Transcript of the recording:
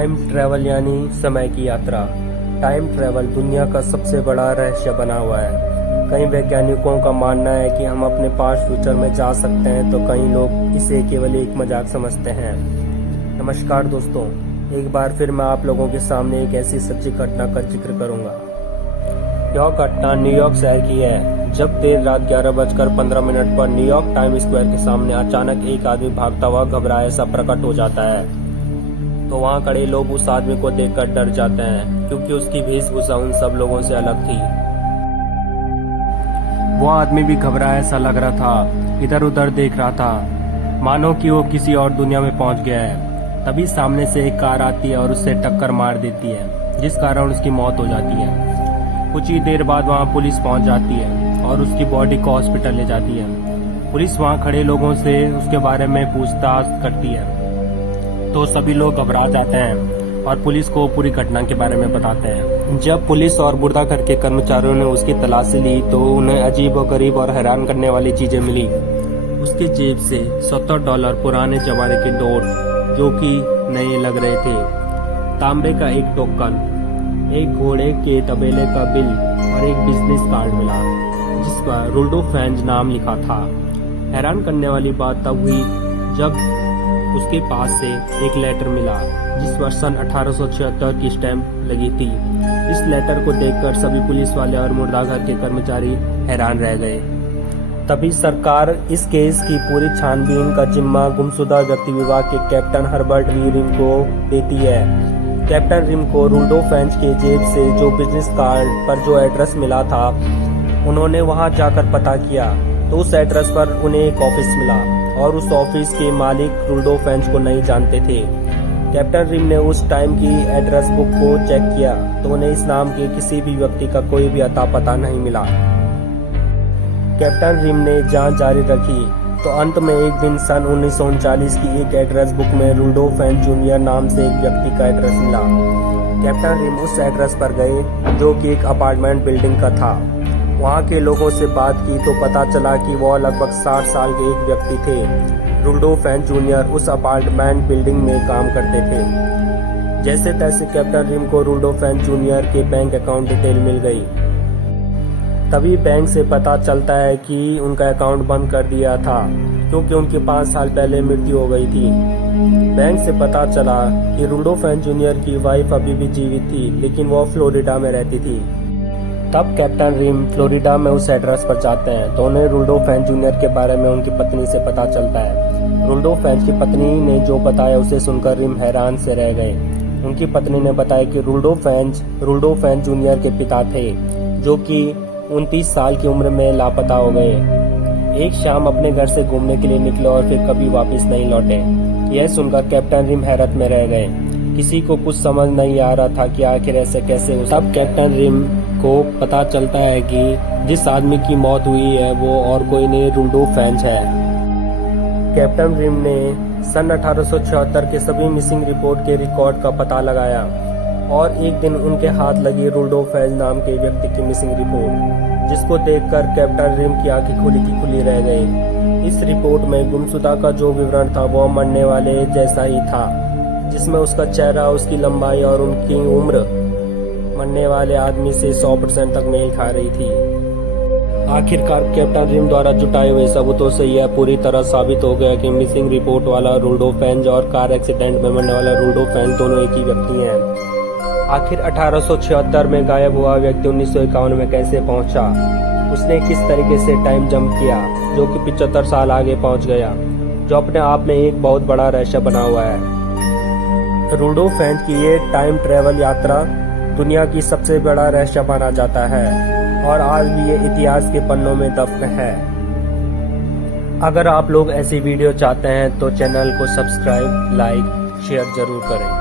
Time travel यानी समय की यात्रा। टाइम ट्रैवल दुनिया का सबसे बड़ा रहस्य बना हुआ है। कई वैज्ञानिकों का मानना है कि हम अपने पास्ट फ्यूचर में जा सकते हैं, तो कई लोग इसे केवल एक मजाक समझते हैं। नमस्कार दोस्तों, एक बार फिर मैं आप लोगों के सामने एक ऐसी सच्ची घटना का जिक्र करूंगा। यह घटना न्यूयॉर्क शहर की है, जब देर रात 11:15 पर न्यूयॉर्क टाइम स्क्वायर के सामने अचानक एक आदमी भागता हुआ घबराया सा प्रकट हो जाता है। तो वहाँ खड़े लोग उस आदमी को देखकर डर जाते हैं, क्योंकि उसकी वेशभूषा उन सब लोगों से अलग थी। वो आदमी भी घबराया सा लग रहा था, इधर उधर देख रहा था, मानो कि वो किसी और दुनिया में पहुंच गया है। तभी सामने से एक कार आती है और उससे टक्कर मार देती है, जिस कारण उसकी मौत हो जाती है। कुछ ही देर बाद वहाँ पुलिस पहुंच जाती है और उसकी बॉडी को हॉस्पिटल ले जाती है। पुलिस वहाँ खड़े लोगों से उसके बारे में पूछताछ करती है, तो सभी लोग घबरा जाते हैं और पुलिस को पूरी घटना के बारे में बताते हैं। जब पुलिस और मुर्दा घर के कर्मचारियों ने उसकी तलाशी ली, तो उन्हें अजीब और गरीब और हैरान करने वाली चीजें मिली। उसके जेब से $70 पुराने जमाने के नोट, जो कि नए लग रहे थे, तांबे का एक टोकन, एक घोड़े के तबेले का बिल और एक बिजनेस कार्ड मिला, जिस पर रुल्डो फैंज नाम लिखा था। हैरान करने वाली बात तब हुई जब उसके पास से एक लेटर मिला, जिस पर सन 1876 की स्टैंप लगी थी। इस लेटर को देखकर सभी पुलिस वाले और मुर्दाघर के कर्मचारी हैरान रह गए। तभी सरकार इस केस की पूरी छानबीन का जिम्मा गुमशुदा व्यक्ति विभाग के कैप्टन हर्बर्ट वी रिम को देती है। कैप्टन रिम को रुल्डो फैंज के जेब से जो बिजनेस कार्ड पर जो एड्रेस मिला था, उन्होंने वहां जाकर पता किया, तो उस एड्रेस पर उन्हें एक ऑफिस मिला और उस ऑफिस के मालिक रुल्डो फैंज को नहीं जानते थे। कैप्टन रिम ने उस टाइम की एड्रेस बुक को चेक किया, तो उन्हें इस नाम के किसी भी व्यक्ति का कोई भी अता पता नहीं मिला। कैप्टन रिम ने जांच जारी रखी, तो अंत में एक दिन सन 1939 की एक एड्रेस बुक में रुल्डो फैंज जूनियर नाम से एक व्यक्ति का एड्रेस मिला। कैप्टन रिम उस एड्रेस पर गए, जो कि एक अपार्टमेंट बिल्डिंग का था। वहाँ के लोगों से बात की तो पता चला कि वह लगभग 60 साल के एक व्यक्ति थे। रुल्डो फैंज जूनियर उस अपार्टमेंट बिल्डिंग में काम करते थे। जैसे तैसे कैप्टन रिम को रुल्डो फैंज जूनियर के बैंक अकाउंट डिटेल मिल गई। तभी बैंक से पता चलता है कि उनका अकाउंट बंद कर दिया था, क्योंकि उनकी 5 साल पहले मृत्यु हो गई थी। बैंक से पता चला कि रुल्डो फैंज जूनियर की वाइफ अभी भी जीवित थी, लेकिन वह फ्लोरिडा में रहती थी। तब कैप्टन रिम फ्लोरिडा में उस एड्रेस पर जाते हैं, तो उन्हें रुल्डो फैंज जूनियर के बारे में उनकी पत्नी से पता चलता है। रुल्डो फैंज की पत्नी ने जो बताया उसे सुनकर रिम हैरान से रह गए। उनकी पत्नी ने बताया कि रुल्डो फैंज जूनियर के पिता थे, जो कि 29 साल की उम्र में लापता हो गए। एक शाम अपने घर से घूमने के लिए निकले और फिर कभी वापस नहीं लौटे। यह सुनकर कैप्टन रिम हैरत में रह गए। किसी को कुछ समझ नहीं आ रहा था कि आखिर ऐसे कैसे हो। तब कैप्टन रिम को पता चलता है कि जिस आदमी की मौत हुई है वो और कोई नहीं, रुल्डो फैंज है। कैप्टन रिम ने सन 1876 के सभी मिसिंग रिपोर्ट के रिकॉर्ड का पता लगाया और एक दिन उनके हाथ लगी रुल्डो फैंज नाम के व्यक्ति की मिसिंग रिपोर्ट, जिसको देखकर कैप्टन रिम की आंखें खुली की खुली रह गई। इस रिपोर्ट में गुमशुदा का जो विवरण था वह मरने वाले जैसा ही था, जिसमें उसका चेहरा, उसकी लंबाई और उनकी उम्र मरने वाले आदमी से 100% तक मेल खा रही थी। आखिरकार कैप्टन रिम द्वारा जुटाए हुए सबूतों से यह पूरी तरह साबित हो गया कि मिसिंग रिपोर्ट वाला रुल्डो फैंज और कार एक्सीडेंट में मरने वाला रुल्डो फैंज दोनों एक ही व्यक्ति हैं। आखिर 1876 में गायब हुआ व्यक्ति 1951 में कैसे पहुंचा? उसने किस तरीके से टाइम जंप किया, जो कि 75 साल आगे पहुंच गया, जो अपने आप में एक बहुत बड़ा रहस्य बना हुआ है। रुल्डो फैंज की ये टाइम ट्रेवल यात्रा दुनिया की सबसे बड़ा रहस्य माना जाता है और आज भी ये इतिहास के पन्नों में दफन है। अगर आप लोग ऐसी वीडियो चाहते हैं तो चैनल को सब्सक्राइब, लाइक, शेयर जरूर करें।